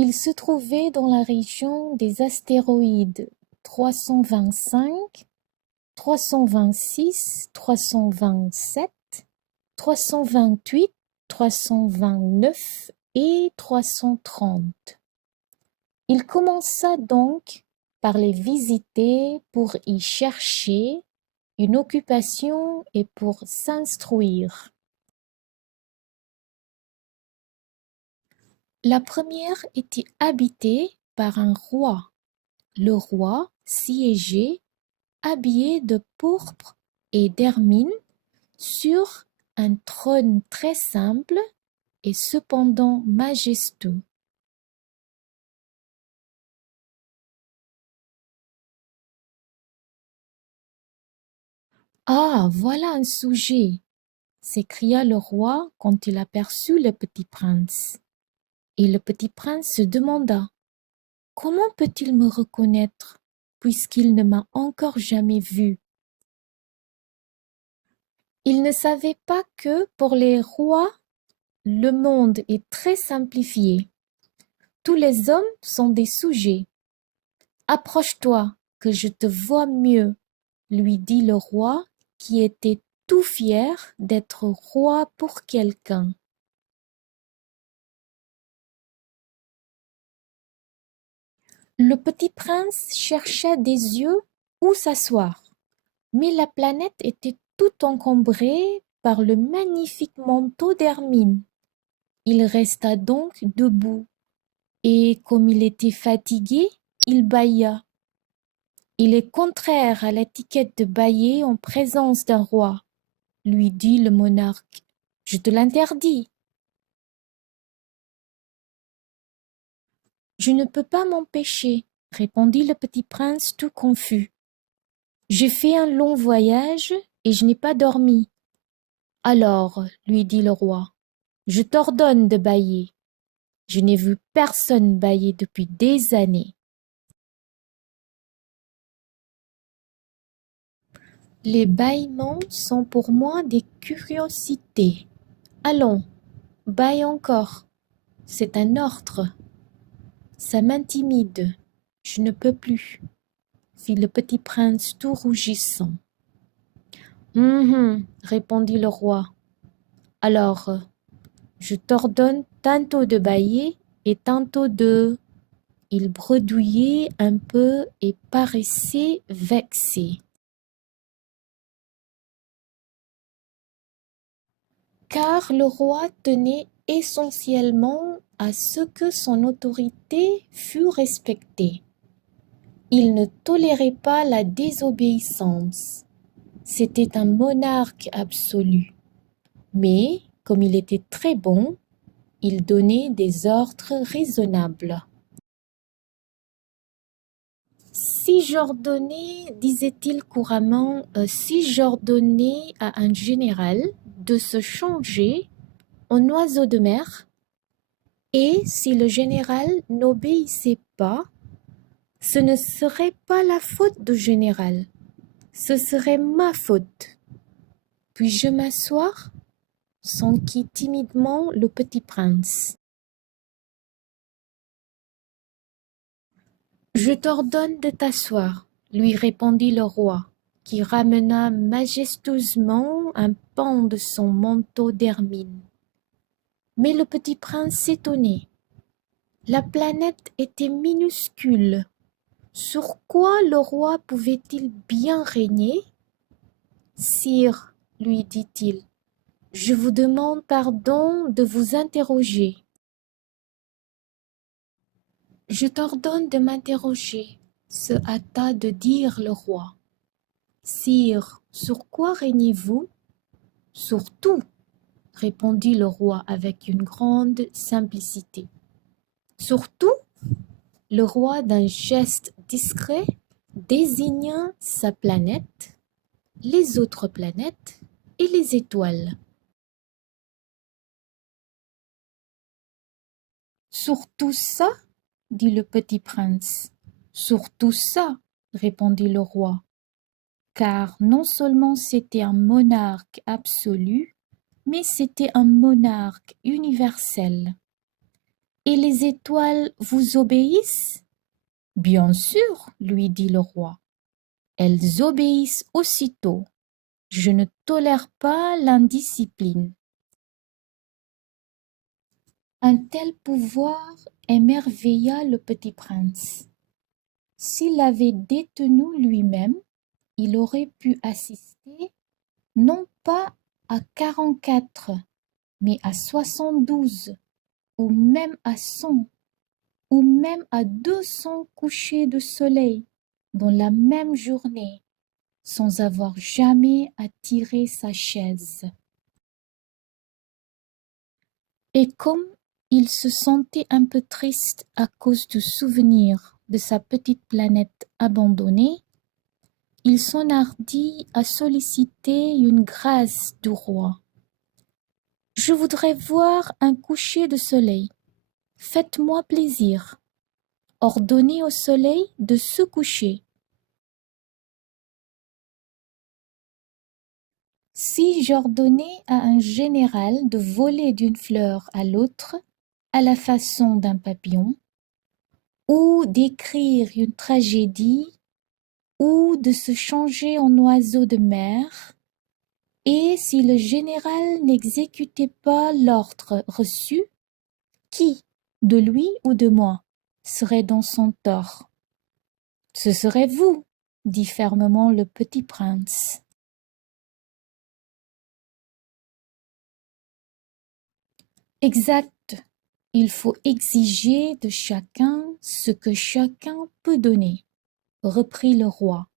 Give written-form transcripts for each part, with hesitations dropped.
Il se trouvait dans la région des astéroïdes 325, 326, 327, 328, 329 et 330. Il commença donc par les visiter pour y chercher une occupation et pour s'instruire. La première était habitée par un roi. Le roi siégeait, habillé de pourpre et d'hermine, sur un trône très simple et cependant majestueux. Ah, voilà un sujet, s'écria le roi quand il aperçut le petit prince. Et le petit prince se demanda: comment peut-il me reconnaître, puisqu'il ne m'a encore jamais vu? Il ne savait pas que, pour les rois, le monde est très simplifié. Tous les hommes sont des sujets. Approche-toi, que je te voie mieux, lui dit le roi, qui était tout fier d'être roi pour quelqu'un. Le petit prince chercha des yeux où s'asseoir, mais la planète était tout encombrée par le magnifique manteau d'hermine. Il resta donc debout, et comme il était fatigué, il bâilla. Il est contraire à l'étiquette de bâiller en présence d'un roi, lui dit le monarque. Je te l'interdis. Je ne peux pas m'empêcher, répondit le petit prince tout confus. J'ai fait un long voyage et je n'ai pas dormi. Alors, lui dit le roi, je t'ordonne de bâiller. Je n'ai vu personne bâiller depuis des années. Les bâillements sont pour moi des curiosités. Allons, bâille encore. C'est un ordre. Ça m'intimide. Je ne peux plus, fit le petit prince tout rougissant. Répondit le roi. Alors, je t'ordonne tantôt de bâiller et tantôt de... Il bredouillait un peu et paraissait vexé. Car le roi tenait essentiellement à ce que son autorité fût respectée. Il ne tolérait pas la désobéissance. C'était un monarque absolu. Mais, comme il était très bon, il donnait des ordres raisonnables. Si j'ordonnais, disait-il couramment, si j'ordonnais à un général de se changer en oiseau de mer, et si le général n'obéissait pas, ce ne serait pas la faute du général, ce serait ma faute. Puis-je m'asseoir? S'enquit timidement le petit prince. Je t'ordonne de t'asseoir, lui répondit le roi, qui ramena majestueusement un pan de son manteau d'hermine. Mais le petit prince s'étonnait. La planète était minuscule. Sur quoi le roi pouvait-il bien régner? Sire, lui dit-il, je vous demande pardon de vous interroger. Je t'ordonne de m'interroger, se hâta de dire le roi. Sire, sur quoi régnez-vous? Sur tout, répondit le roi avec une grande simplicité. Sur tout? Le roi, d'un geste discret, désigna sa planète, les autres planètes et les étoiles. Sur tout ça? Dit le petit prince. Sur tout ça, répondit le roi, car non seulement c'était un monarque absolu, mais c'était un monarque universel. Et les étoiles vous obéissent? Bien sûr, lui dit le roi. Elles obéissent aussitôt. Je ne tolère pas l'indiscipline. Un tel pouvoir émerveilla le petit prince. S'il l'avait détenu lui-même, il aurait pu assister non pas à 44, mais à 72, ou même à 100, ou même à 200 couchers de soleil dans la même journée, sans avoir jamais à tirer sa chaise. Et comme il se sentait un peu triste à cause du souvenir de sa petite planète abandonnée, il s'enhardit à solliciter une grâce du roi. Je voudrais voir un coucher de soleil. Faites-moi plaisir. Ordonnez au soleil de se coucher. Si j'ordonnais à un général de voler d'une fleur à l'autre, à la façon d'un papillon, ou d'écrire une tragédie, ou de se changer en oiseau de mer, et si le général n'exécutait pas l'ordre reçu, qui, de lui ou de moi, serait dans son tort? Ce serait vous, dit fermement le petit prince. Exact. Il faut exiger de chacun ce que chacun peut donner, reprit le roi.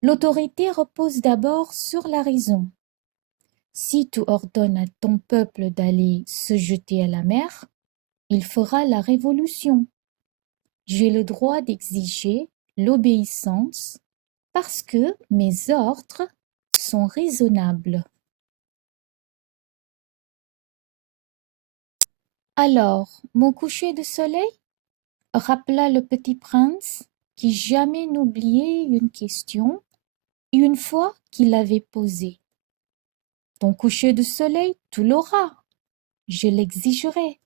L'autorité repose d'abord sur la raison. Si tu ordonnes à ton peuple d'aller se jeter à la mer, il fera la révolution. J'ai le droit d'exiger l'obéissance parce que mes ordres sont raisonnables. Alors, mon coucher de soleil? Rappela le petit prince, qui jamais n'oubliait une question, une fois qu'il l'avait posée. Ton coucher de soleil, tu l'auras. Je l'exigerai,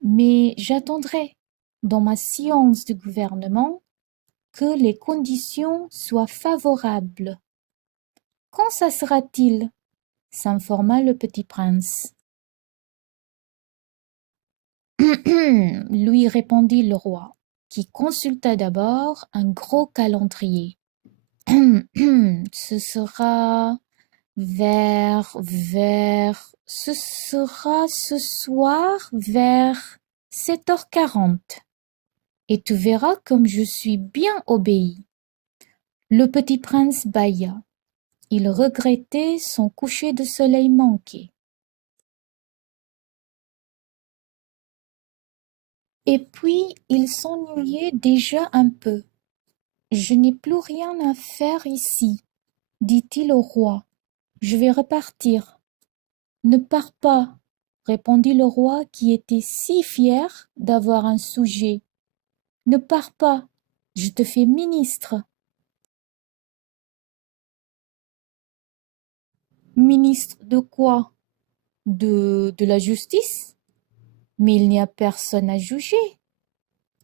mais j'attendrai, dans ma science de gouvernement, que les conditions soient favorables. Quand ça sera-t-il? S'informa le petit prince. Lui répondit le roi, qui consulta d'abord un gros calendrier. Ce sera ce sera ce soir vers 7h40. Et tu verras comme je suis bien obéi. Le petit prince bâilla. Il regrettait son coucher de soleil manqué. Et puis il s'ennuyait déjà un peu. Je n'ai plus rien à faire ici, dit-il au roi. Je vais repartir. Ne pars pas, répondit le roi qui était si fier d'avoir un sujet. Ne pars pas, je te fais ministre. Ministre de quoi? De la justice? Mais il n'y a personne à juger.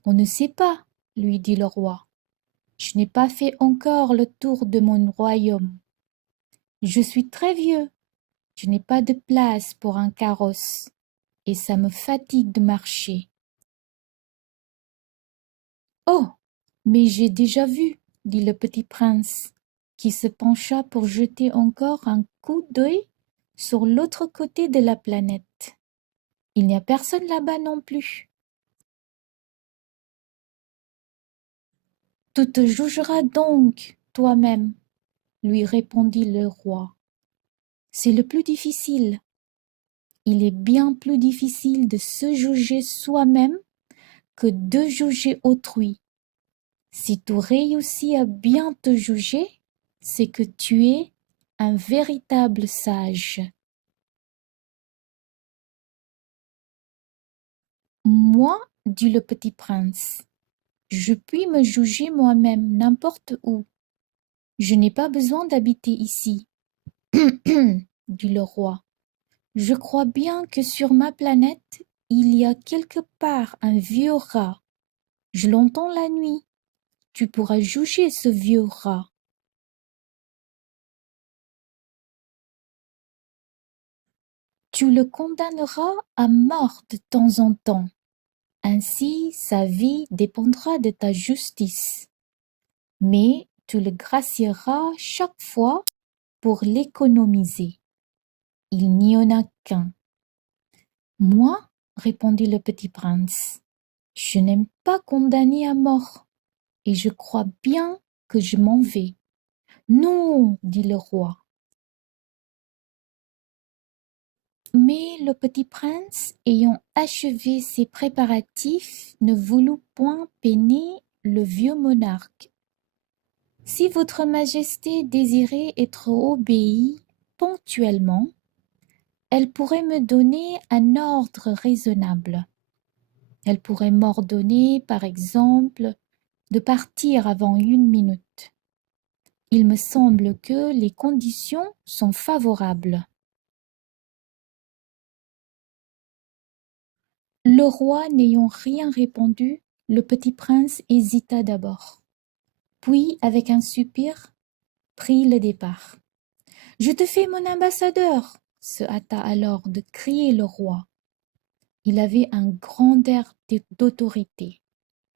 On ne sait pas, lui dit le roi. Je n'ai pas fait encore le tour de mon royaume. Je suis très vieux. Je n'ai pas de place pour un carrosse, et ça me fatigue de marcher. Oh, mais j'ai déjà vu, dit le petit prince, qui se pencha pour jeter encore un coup d'œil sur l'autre côté de la planète. Il n'y a personne là-bas non plus. Tu te jugeras donc toi-même, lui répondit le roi. C'est le plus difficile. Il est bien plus difficile de se juger soi-même que de juger autrui. Si tu réussis à bien te juger, c'est que tu es un véritable sage. Moi, dit le petit prince, je puis me juger moi-même n'importe où. Je n'ai pas besoin d'habiter ici. dit le roi. Je crois bien que sur ma planète, il y a quelque part un vieux rat. Je l'entends la nuit. Tu pourras juger ce vieux rat. Tu le condamneras à mort de temps en temps. Ainsi, sa vie dépendra de ta justice. Mais tu le gracieras chaque fois pour l'économiser. Il n'y en a qu'un. Moi, répondit le petit prince, je n'aime pas condamner à mort, et je crois bien que je m'en vais. Non, dit le roi. Mais le petit prince, ayant achevé ses préparatifs, ne voulut point peiner le vieux monarque. Si votre majesté désirait être obéie ponctuellement, elle pourrait me donner un ordre raisonnable. Elle pourrait m'ordonner, par exemple, de partir avant 1 minute. Il me semble que les conditions sont favorables. Le roi n'ayant rien répondu, le petit prince hésita d'abord, puis, avec un soupir, prit le départ. « Je te fais mon ambassadeur !» se hâta alors de crier le roi. Il avait un grand air d'autorité.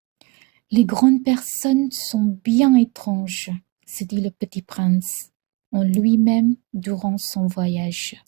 « Les grandes personnes sont bien étranges, se dit le petit prince en lui-même durant son voyage.